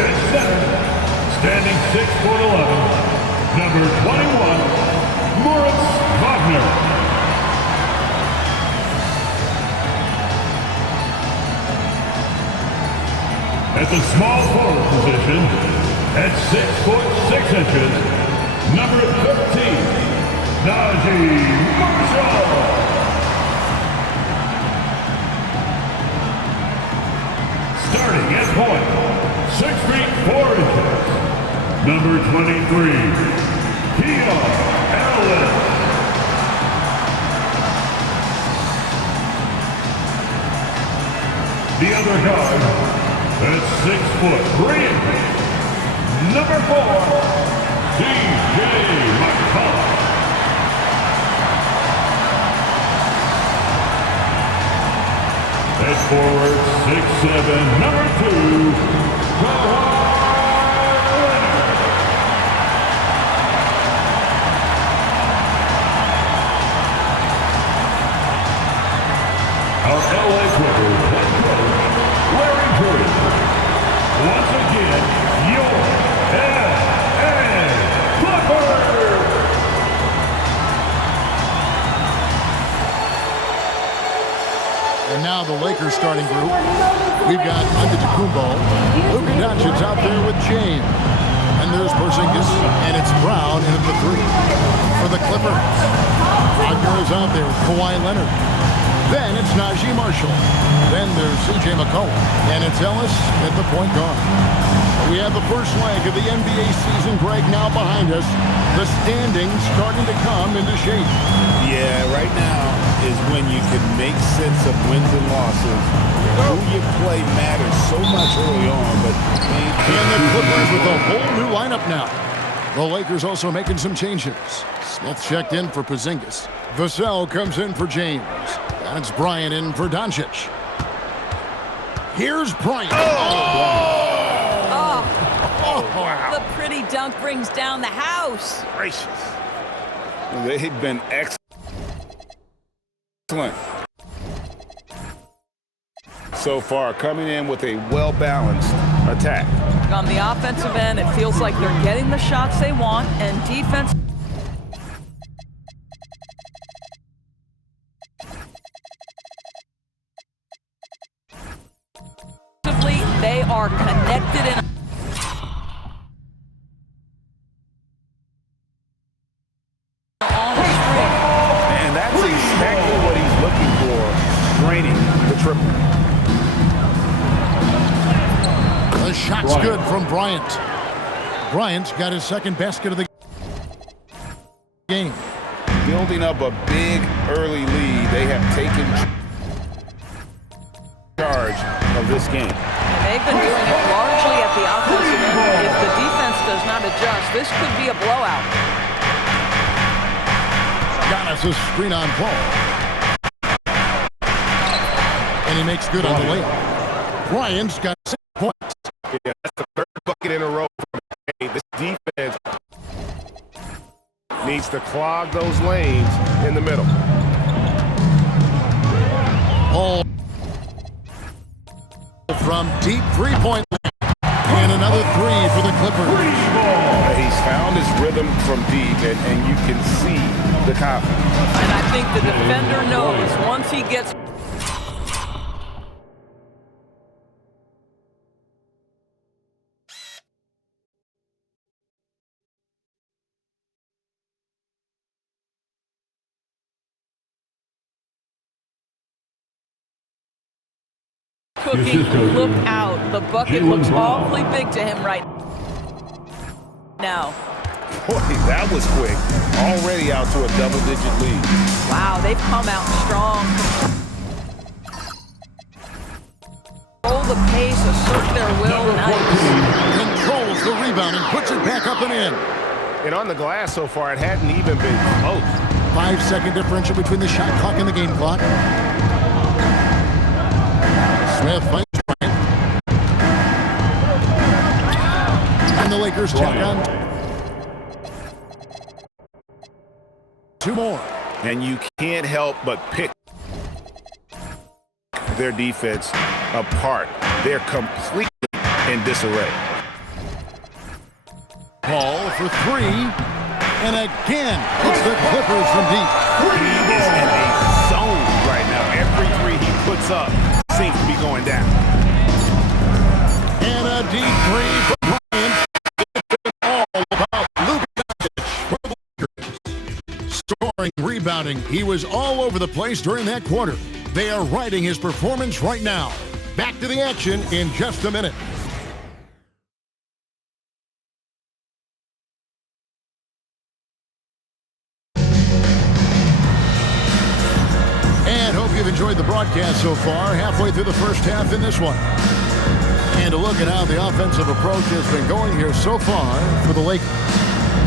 at center, standing 6'11", number 21, Moritz Wagner. At the small forward position, at 6'6", number 13, Marshall. Starting at point, 6 feet 4 inches, number 23, Keon Ellis. The other guard, at 6 foot 3 inches, number 4, DJ McCullough. At forward, 6'7", number 2, our LA Clippers head coach, Larry Bryant. Once again, your LA Clippers! And now the Lakers starting group. We've got Antetokounmpo, Luka Doncic out there with James. And there's Porzingis, and it's Brown in at the 3. For the Clippers, Wagner is out there with Kawhi Leonard. Then it's Najee Marshall. Then there's CJ McCollum. And it's Ellis at the point guard. We have the first leg of the NBA season, Greg, now behind us. The standings starting to come into shape. Yeah, right now is when you can make sense of wins and losses. Who you play matters so much early on, but... And the Clippers with a whole new lineup now. The Lakers also making some changes. Smith checked in for Porzingis. Vassell comes in for James. And it's Bryant in for Doncic. Here's Bryant. Wow. The pretty dunk brings down the house. Gracious. They've been excellent. So far, coming in with a well-balanced attack. On the offensive end, it feels like they're getting the shots they want, and defense... They are connected in... And that's exactly what he's looking for, draining the triple. The shot's good from Bryant. Bryant's got his second basket of the game. Building up a big early lead, they have taken charge of this game. They've been doing it largely at the offensive end. If the defense does not adjust, this could be a blowout. Giannis a screen on Paul. And he makes good on the layup. Bryant's got 6 points. Yeah, that's the third bucket in a row. This defense needs to clog those lanes in the middle. Paul from deep three-point line. And another 3 for the Clippers. He's found his rhythm from deep, and you can see the confidence. And I think the defender knows once he gets... cooking, look out. The bucket looks awfully big to him right now. Boy, that was quick. Already out to a double-digit lead. Wow, they've come out strong. Control the pace, assert their will. Nice. Controls the rebound and puts it back up and in. And on the glass so far, it hadn't even been close. 5-second differential between the shot clock and the game clock. Smith finds Bryant. And the Lakers check on 2 more. And you can't help but pick their defense apart. They're completely in disarray. Paul for three. And again, it's the Clippers from deep. He is in a zone right now. Every three he puts up seems to be going down. And a deep three for Bryant. It's all about Luka Doncic. Scoring, rebounding. He was all over the place during that quarter. They are riding his performance right now. Back to the action in just a minute. And hope you've enjoyed the broadcast so far, halfway through the first half in this one. And a look at how the offensive approach has been going here so far for the Lakers.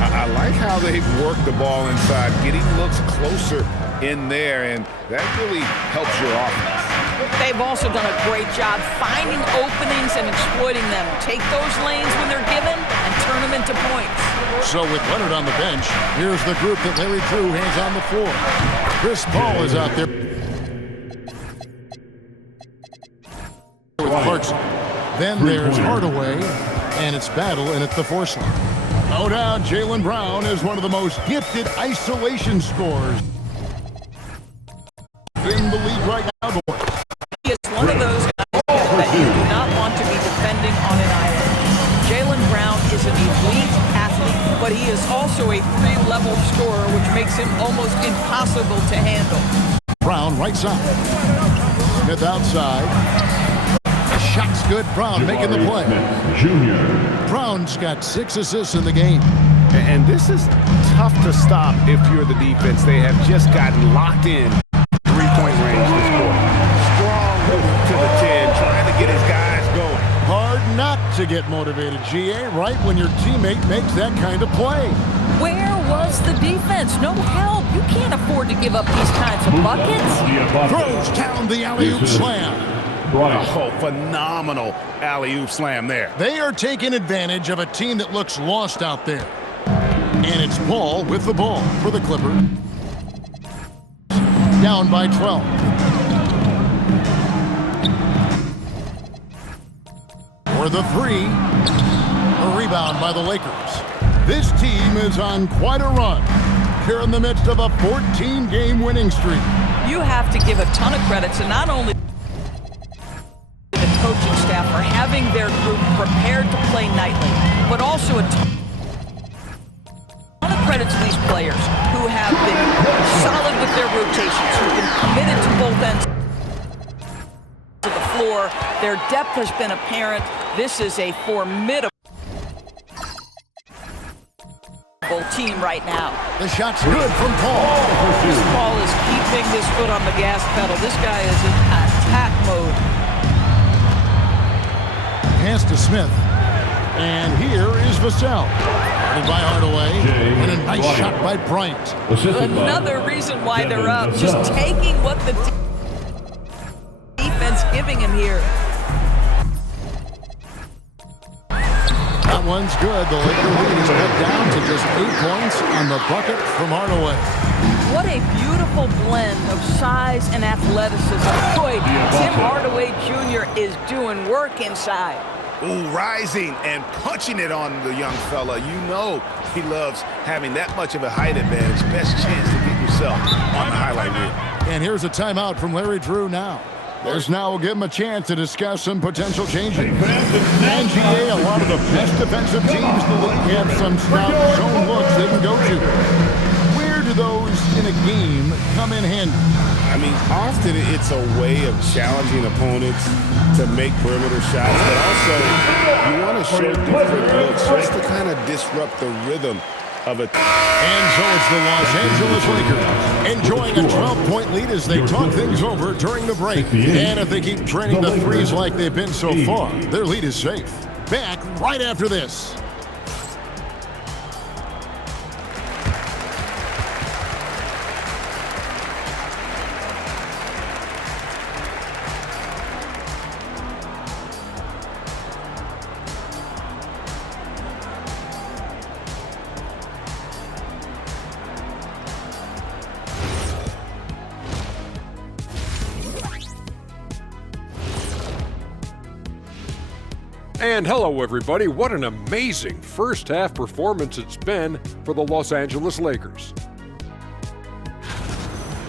I like how they've worked the ball inside, getting looks closer in there, and that really helps your offense. They've also done a great job finding openings and exploiting them. Take those lanes when they're given and turn them into points. So with Leonard on the bench, here's the group that Larry Drew has on the floor. Chris Paul is out there with Clarkson. Then there's Hardaway, and it's Battle in at the 4 slot. No doubt, Jaylen Brown is one of the most gifted isolation scorers in the league right now. He is one of those guys that you do not want to be defending on an island. Jaylen Brown is an elite athlete, but he is also a 3-level scorer, which makes him almost impossible to handle. Brown right side. Smith outside. The shot's good. Brown making the play. Junior. Brown's got 6 assists in the game. And this is tough to stop if you're the defense. They have just gotten locked in three-point range this quarter. Strong to the 10, trying to get his guys going. Hard not to get motivated, GA, right when your teammate makes that kind of play. Where was the defense? No help. You can't afford to give up these kinds of buckets. Throws down the alley-oop slam. Bryant. Oh, phenomenal alley-oop slam there. They are taking advantage of a team that looks lost out there. And it's Paul with the ball for the Clippers. Down by 12. For the 3. A rebound by the Lakers. This team is on quite a run. Here in the midst of a 14-game winning streak. You have to give a ton of credit to not only the coaching staff for having their group prepared to play nightly, but also a ton of credit to these players who have been solid with their rotations, who've been committed to both ends of the floor. Their depth has been apparent. This is a formidable team right now. The shot's good from Paul. This ball is keeping his foot on the gas pedal. This guy is in attack mode. Pass to Smith. And here is Vassell. Guarded by Hardaway. And a nice shot by Bryant. Another reason why they're up. Just taking what the defense giving him here. That one's good. The Lakers lead is cut down to just 8 points on the bucket from Hardaway. What a beautiful blend of size and athleticism. Boy, Tim Hardaway Jr. is doing work inside. Ooh, rising and punching it on the young fella. You know he loves having that much of a height advantage. Best chance to get yourself on the highlight reel. And here's a timeout from Larry Drew now. This now will give him a chance to discuss some potential changes. And GA, a lot of the best defensive teams in the league have some stout zone looks they can go to. Where do those in a game come in handy? I mean, often it's a way of challenging opponents to make perimeter shots, but also you want to show different looks just to kind of disrupt the rhythm of it. And so it's the Los Angeles Lakers enjoying a 12-point lead as they talk things over during the break. And if they keep training the threes like they've been so far, their lead is safe. Back right after this. And hello, everybody. What an amazing first half performance it's been for the Los Angeles Lakers.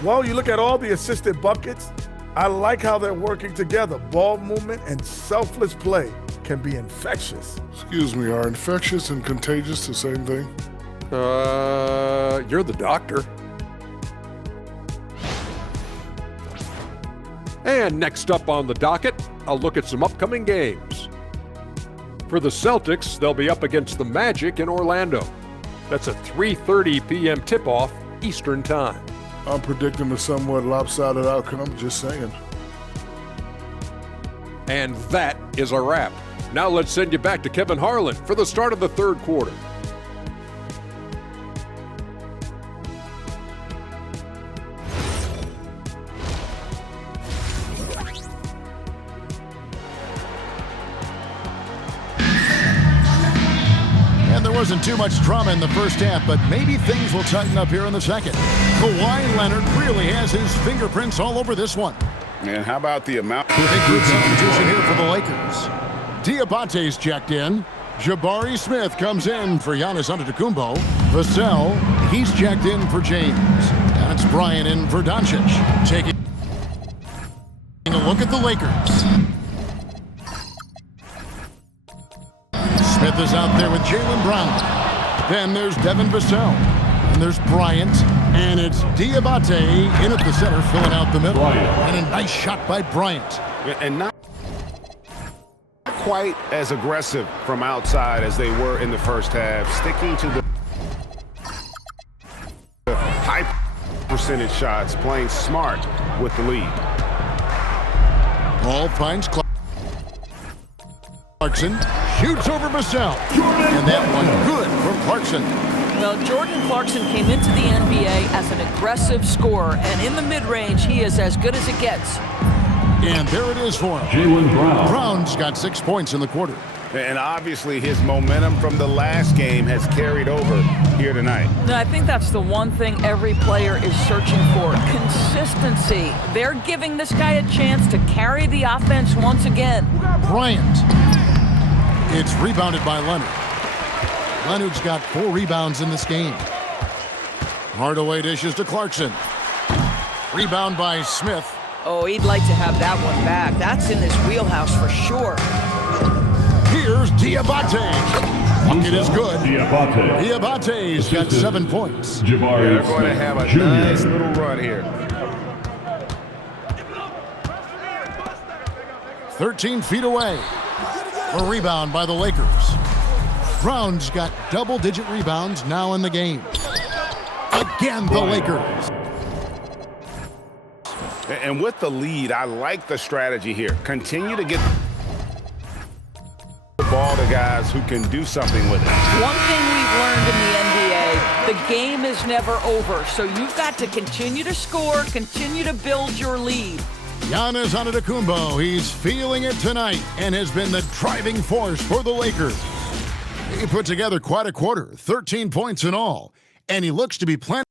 Well, you look at all the assisted buckets, I like how they're working together. Ball movement and selfless play can be infectious. Excuse me, are infectious and contagious the same thing? You're the doctor. And next up on the docket, I'll look at some upcoming games. For the Celtics, they'll be up against the Magic in Orlando. That's a 3:30 p.m. tip-off Eastern Time. I'm predicting a somewhat lopsided outcome, just saying. And that is a wrap. Now let's send you back to Kevin Harlan for the start of the third quarter. And there wasn't too much drama in the first half, but maybe things will tighten up here in the second. Kawhi Leonard really has his fingerprints all over this one. And how about the amount? Big group substitution here for the Lakers. Diabate's checked in. Jabari Smith comes in for Giannis Antetokounmpo. Vassell, he's checked in for James. And it's Bryant in for Doncic. Taking a look at the Lakers. Smith is out there with Jaylen Brown. Then there's Devin Vassell. And there's Bryant. And it's Diabate in at the center, filling out the middle. And a nice shot by Bryant. And not quite as aggressive from outside as they were in the first half, sticking to the high percentage shots, playing smart with the lead. Ball finds Clarkson, shoots over Vassell. And that one good from Clarkson. Well, Jordan Clarkson came into the NBA as an aggressive scorer, and in the mid-range, he is as good as it gets. And there it is for him. Jaylen Brown. Brown's got 6 points in the quarter. And obviously his momentum from the last game has carried over here tonight. Now, I think that's the one thing every player is searching for, consistency. They're giving this guy a chance to carry the offense once again. Bryant. It's rebounded by Leonard. Leonard's got 4 rebounds in this game. Hardaway dishes to Clarkson. Rebound by Smith. Oh, he'd like to have that one back. That's in his wheelhouse for sure. Here's Diabate. Bucket is good. Diabate. Diabate's got 7 points. Jabari They're going to have a Jr. nice little run here. 13 feet away. A rebound by the Lakers. Brown's got double-digit rebounds now in the game. Again, the Lakers. And with the lead, I like the strategy here. Continue to get the ball to guys who can do something with it. One thing we've learned in the NBA, the game is never over. So you've got to continue to score, continue to build your lead. Giannis Antetokounmpo, he's feeling it tonight and has been the driving force for the Lakers. He put together quite a quarter, 13 points in all, and he looks to be planning.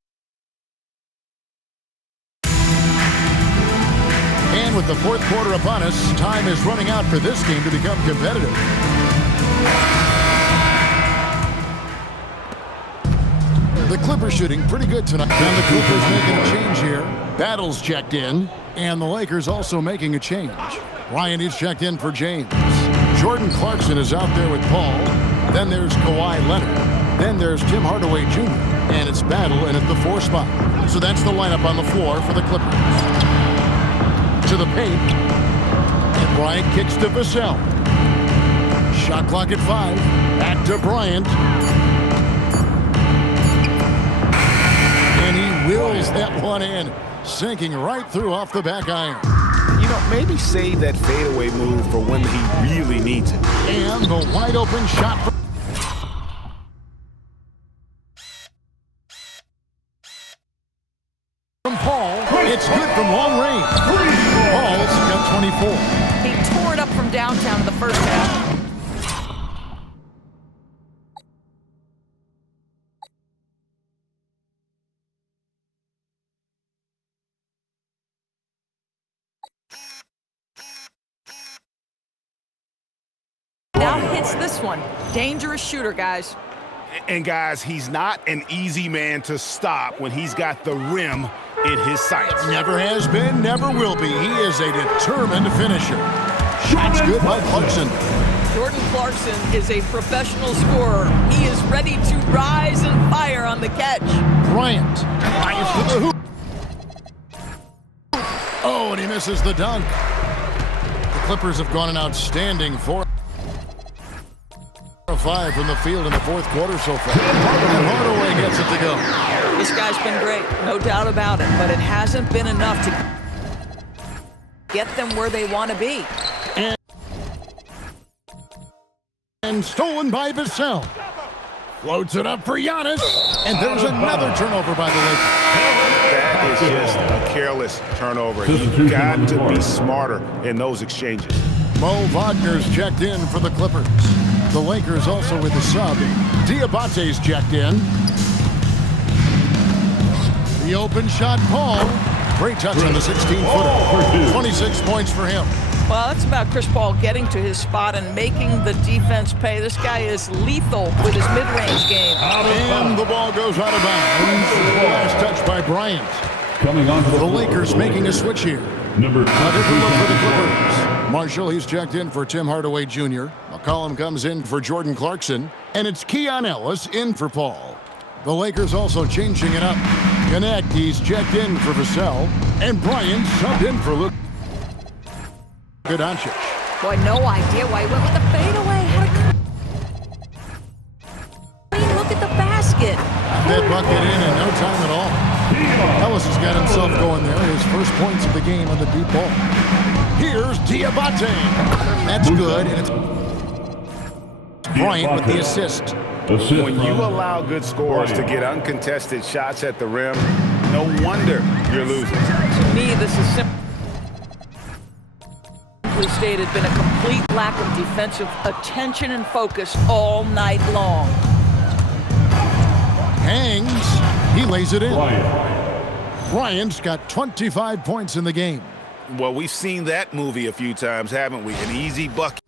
And with the fourth quarter upon us, time is running out for this game to become competitive. The Clippers shooting pretty good tonight. And the Clippers making a change here. Battle's checked in, and the Lakers also making a change. Bryant is checked in for James. Jordan Clarkson is out there with Paul. Then there's Kawhi Leonard. Then there's Tim Hardaway Jr. And it's Battle in at the 4 spot. So that's the lineup on the floor for the Clippers. To the paint. And Bryant kicks to Vassell. Shot clock at 5. Back to Bryant. And he wills that one in. Sinking right through off the back iron. You know, maybe save that fadeaway move for when he really needs it. And the wide open shot from Paul. It's good from long range. Paul's got 24. He tore it up from downtown in the first half. Now gets this one. Dangerous shooter, guys. And guys, he's not an easy man to stop when he's got the rim in his sights. Never has been, never will be. He is a determined finisher. Shots good by Clarkson. Jordan Clarkson is a professional scorer. He is ready to rise and fire on the catch. Bryant drives to the hoop. Oh, and he misses the dunk. The Clippers have gone an outstanding 4 of 5 from the field in the fourth quarter so far. And Hardaway gets it to go. This guy's been great, no doubt about it, but it hasn't been enough to get them where they want to be. And stolen by Vassell. Floats it up for Giannis. And there's another turnover by the Lakers. That is just a careless turnover. You've got to be smarter in those exchanges. Mo Wagner's checked in for the Clippers. The Lakers also with the sub. Diabate's checked in. The open shot, Paul. Great touch on the 16-footer. 26 points for him. Well, that's about Chris Paul getting to his spot and making the defense pay. This guy is lethal with his mid-range game. And the ball goes out of bounds. Last touch by Bryant. Coming on The Lakers making a switch here. Number 2. A different look for the Clippers. Marshall, he's checked in for Tim Hardaway Jr. McCollum comes in for Jordan Clarkson. And it's Keon Ellis in for Paul. The Lakers also changing it up. Connect, he's checked in for Vassell. And Bryant subbed in for Luke. Doncic. Boy, no idea why he went with the fadeaway. Look at the basket. That bucket in no time at all. Ellis has got himself going there. His first points of the game on the deep ball. Here's Diabate. That's good. And it's Bryant with the assist. When you allow good scorers to get uncontested shots at the rim, no wonder you're losing. To me, this is simply stated been a complete lack of defensive attention and focus all night long. Hangs. He lays it in. Bryant's got 25 points in the game. Well, we've seen that movie a few times, haven't we? An easy bucket.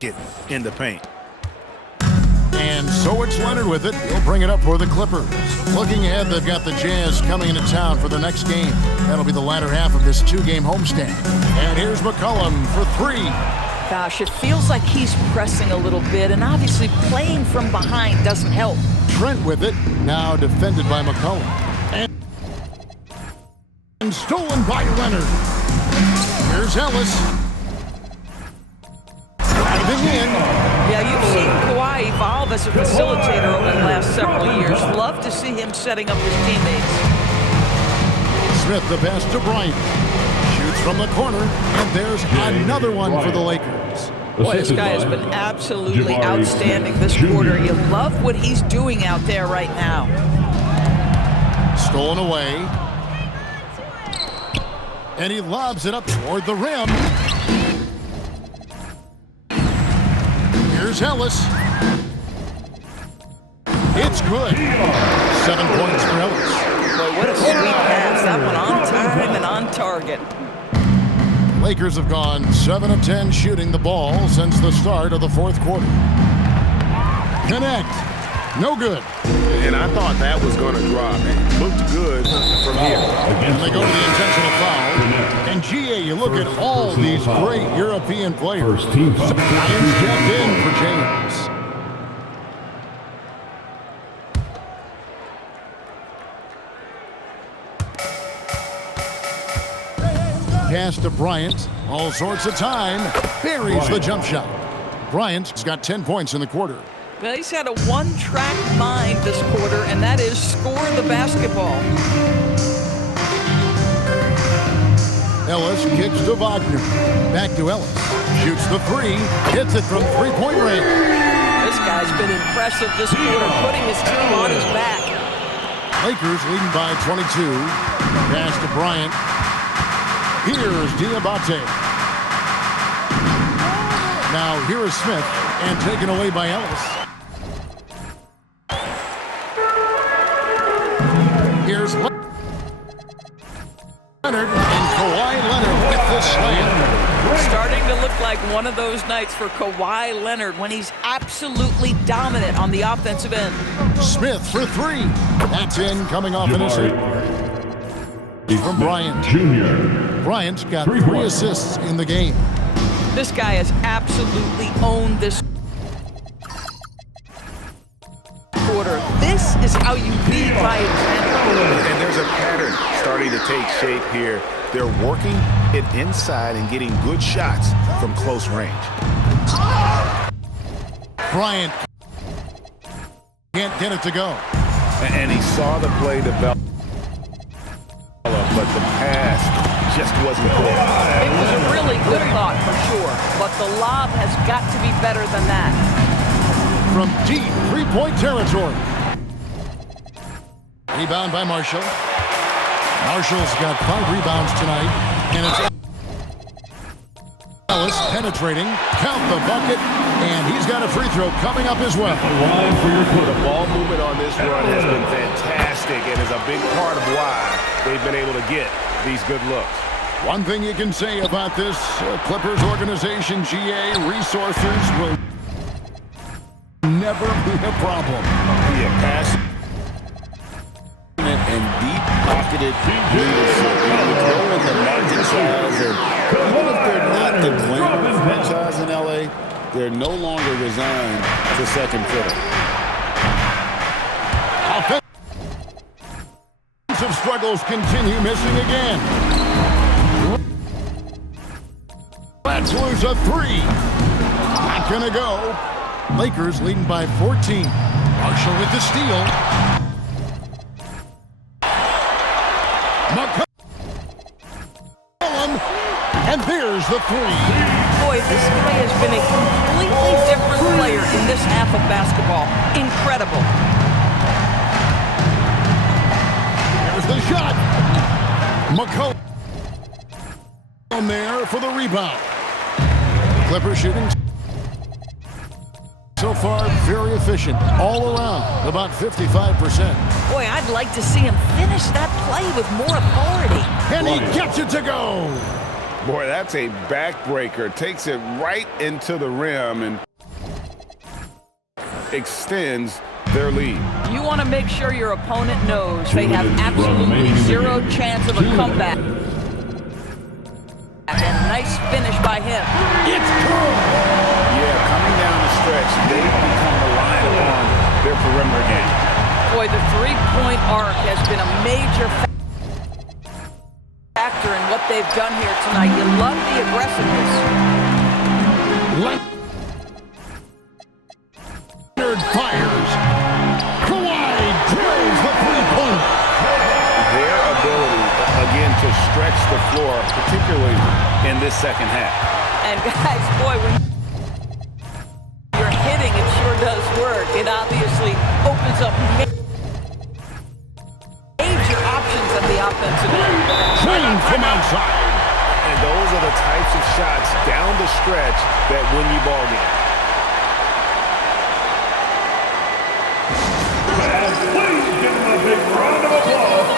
Get in the paint. And so it's Leonard with it. He'll bring it up for the Clippers. Looking ahead, they've got the Jazz coming into town for the next game. That'll be the latter half of this 2-game homestand. And here's McCollum for 3. Gosh, it feels like he's pressing a little bit, and obviously playing from behind doesn't help. Trent with it, now defended by McCollum. And stolen by Leonard. Here's Ellis. Driving in. Yeah, you've seen Kawhi evolve as a facilitator over the last several years. Love to see him setting up his teammates. Smith the pass to Bryant. Shoots from the corner, and there's another one for the Lakers. Boy, this guy has been absolutely outstanding this quarter. You love what he's doing out there right now. Stolen away. And he lobs it up toward the rim. Here's Ellis. It's good. 7 points for Ellis. Boy, what a sweet pass. That one on time and on target. Lakers have gone 7 of 10 shooting the ball since the start of the fourth quarter. Connect. No good. And I thought that was going to drop. It looked good from here. And they go to the intentional foul. And GA, you look at all these great European players. First team foul. Lions checked in for James. Pass to Bryant. All sorts of time. Buries the jump shot. Bryant's got 10 points in the quarter. Well, he's had a one-track mind this quarter, and that is score the basketball. Ellis kicks to Wagner. Back to Ellis. Shoots the 3. Hits it from three-point range. This guy's been impressive this quarter, putting his team on his back. Lakers leading by 22. Pass to Bryant. Here's Diabate. Now here is Smith, and taken away by Ellis. Leonard and Kawhi Leonard with the slam. Starting to look like one of those nights for Kawhi Leonard when he's absolutely dominant on the offensive end. Smith for three. That's in, coming off an assist from Bryant. Junior. Bryant got 3 assists in the game. This guy has absolutely owned this quarter. This is how you lead by example. And there's a pattern starting to take shape here. They're working it inside and getting good shots from close range. Bryant can't get it to go. And he saw the play develop, but the pass just wasn't there. It was a really good thought for sure, but the lob has got to be better than that. From deep three-point territory. Rebound by Marshall. Marshall's got 5 rebounds tonight, and it's Ellis penetrating, count the bucket, and he's got a free throw coming up as well. The ball movement on this run has been fantastic and is a big part of why they've been able to get these good looks. One thing you can say about this Clippers organization, GA, resources will never be a problem. Yeah, pass and deep pocketed leadership. Throw in the market size, and even if they're not the glamour franchise in LA, they're no longer resigned to second fiddle. Offensive struggles continue, missing again. Let's lose a 3. Not gonna go. Lakers leading by 14. Marshall with the steal. McCollum, and there's the 3. Boy, this guy has been a completely different player in this half of basketball. Incredible. There's the shot. McCollum there for the rebound. Clippers shooting so far very efficient all around, about 55%. Boy, I'd like to see him finish that play with more authority. And he gets it to go. Boy, that's a backbreaker. Takes it right into the rim and extends their lead. You want to make sure your opponent knows they have absolutely 0 chance of a comeback. And nice finish by him. It's cool. Yeah, coming down the stretch, they've become reliant upon their perimeter game. Boy, the 3-point arc has been a major factor in what they've done here tonight. You love the aggressiveness. Leonard fires. Kawhi drills the 3-pointer. Their ability, again, to stretch the floor, particularly in this second half. And guys, boy, when you're hitting, it sure does work. It obviously opens up major options on the offensive end. Train from outside. And those are the types of shots down the stretch that win you ball games. Please give him a big round of applause.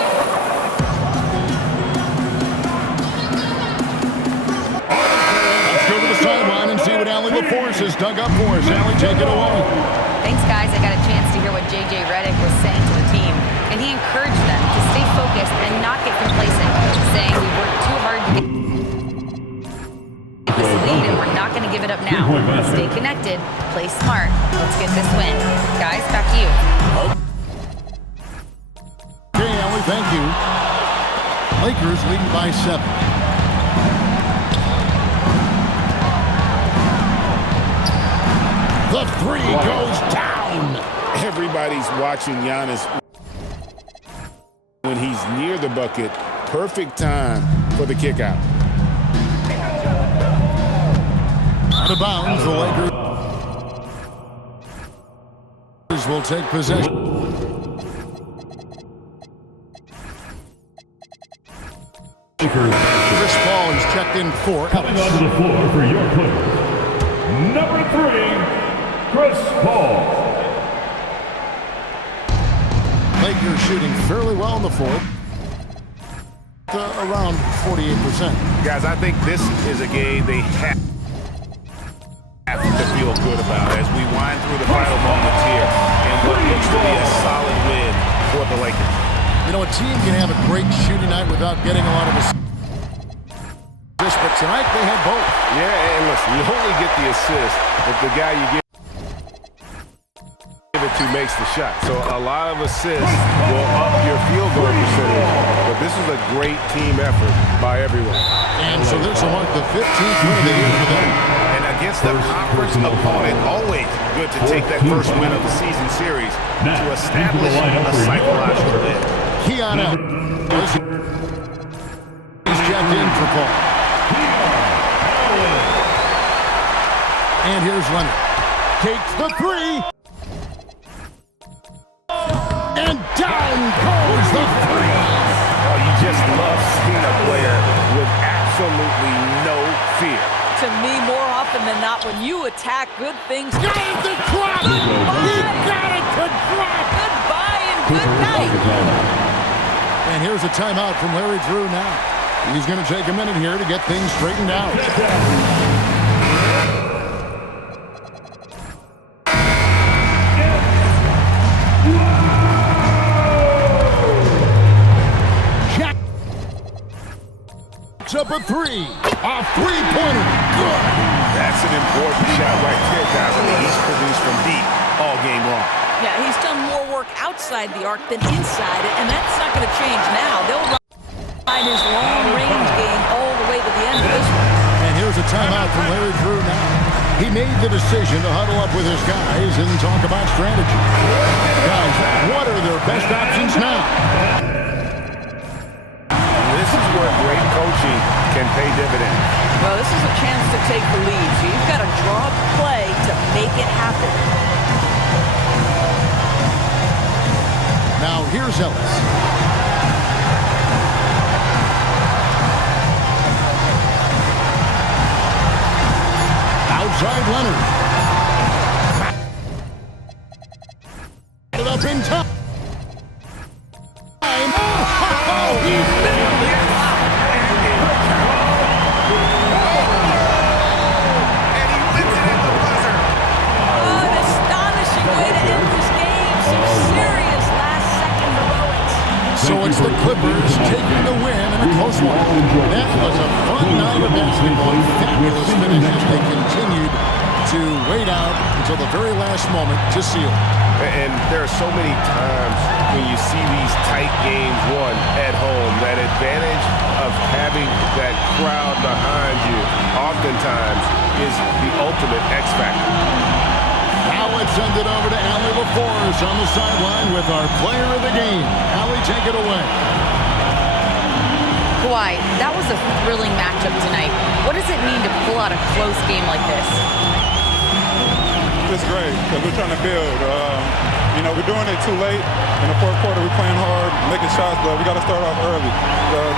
Let's go to the sideline and see what Allie LaForce has dug up for us. Allie, take it away. Thanks, guys. I got a chance to hear what J.J. Redick was saying to the team, and he encouraged them to stay focused and not get complacent, saying we worked too hard to get this lead, and we're not going to give it up now. Stay connected, play smart. Let's get this win. Guys, back to you. Okay, Allie, thank you. Lakers leading by 7. The 3 goes down. Everybody's watching Giannis when he's near the bucket. Perfect time for the kick out. Out of bounds, the Lakers will take possession. Chris Paul is checked in for Coming onto the floor for your Clippers, number 3, Chris Paul. Lakers shooting fairly well in the fourth. around 48%. Guys, I think this is a game they have to feel good about as we wind through the final moments here and what looks to be a solid win for the Lakers. You know, a team can have a great shooting night without getting a lot of assists, but tonight they had both. Yeah, and listen, you only get the assist if the guy you give it to makes the shot. So a lot of assists will up your field goal percentage, but this is a great team effort by everyone. And so this will mark the 15th win of the year for them. And against a conference opponent, always good to take that first win of the season series to establish a psychological edge. Keon out. He's jacked in for Paul. And here's Leonard. Takes the three. And down goes the three. Oh, you just love seeing a player with absolutely no fear. To me, more often than not, when you attack, good things. Got it to drop. He got it to drop. Goodbye and good night. And here's a timeout from Larry Drew now. He's going to take a minute here to get things straightened out. Up a three. A three-pointer. Good. That's an important shot right there, guys. I mean, he's produced from deep all game long. Yeah, he's done more work outside the arc than inside it, and that's not going to change now. They'll ride his long-range game all the way to the end of this one. And here's a timeout from Larry Drew now. He made the decision to huddle up with his guys and talk about strategy. Guys, what are their best options now? This is where great coaching can pay dividends. Well, this is a chance to take the lead, so you've got to draw the play to make it happen. Now, here's Ellis. Outside Leonard. It up in time. Oh, he nailed it. And he wins it at the buzzer. Oh, an astonishing way to end this game. Some serious last-second heroics. So it's the Clippers taking the win in a close one. That was a fun night of basketball. Fabulous finish as they continued to wait out until the very last moment to seal. And there are so many times when you see these tight games won at home, that advantage of having that crowd behind you oftentimes is the ultimate X factor. Now let's send it over to Allie LaForce on the sideline with our player of the game. Allie, take it away. Kawhi, that was a thrilling matchup tonight. What does it mean to pull out a close game like this? It's great because we're trying to build. We're doing it too late. In the fourth quarter, we're playing hard, making shots, but we got to start off early.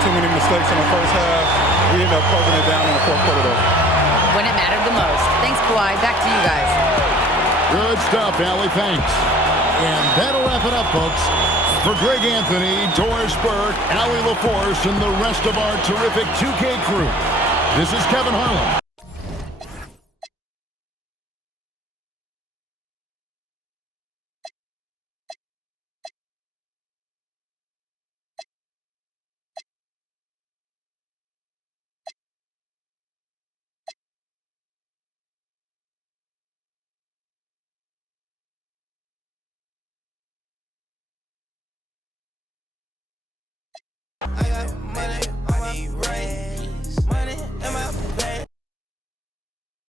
Too many mistakes in the first half. We end up closing it down in the fourth quarter, though. When it mattered the most. Thanks, Kawhi. Back to you guys. Good stuff, Allie. Thanks. And that'll wrap it up, folks. For Greg Anthony, Doris Burke, Allie LaForce, and the rest of our terrific 2K crew, this is Kevin Harlan.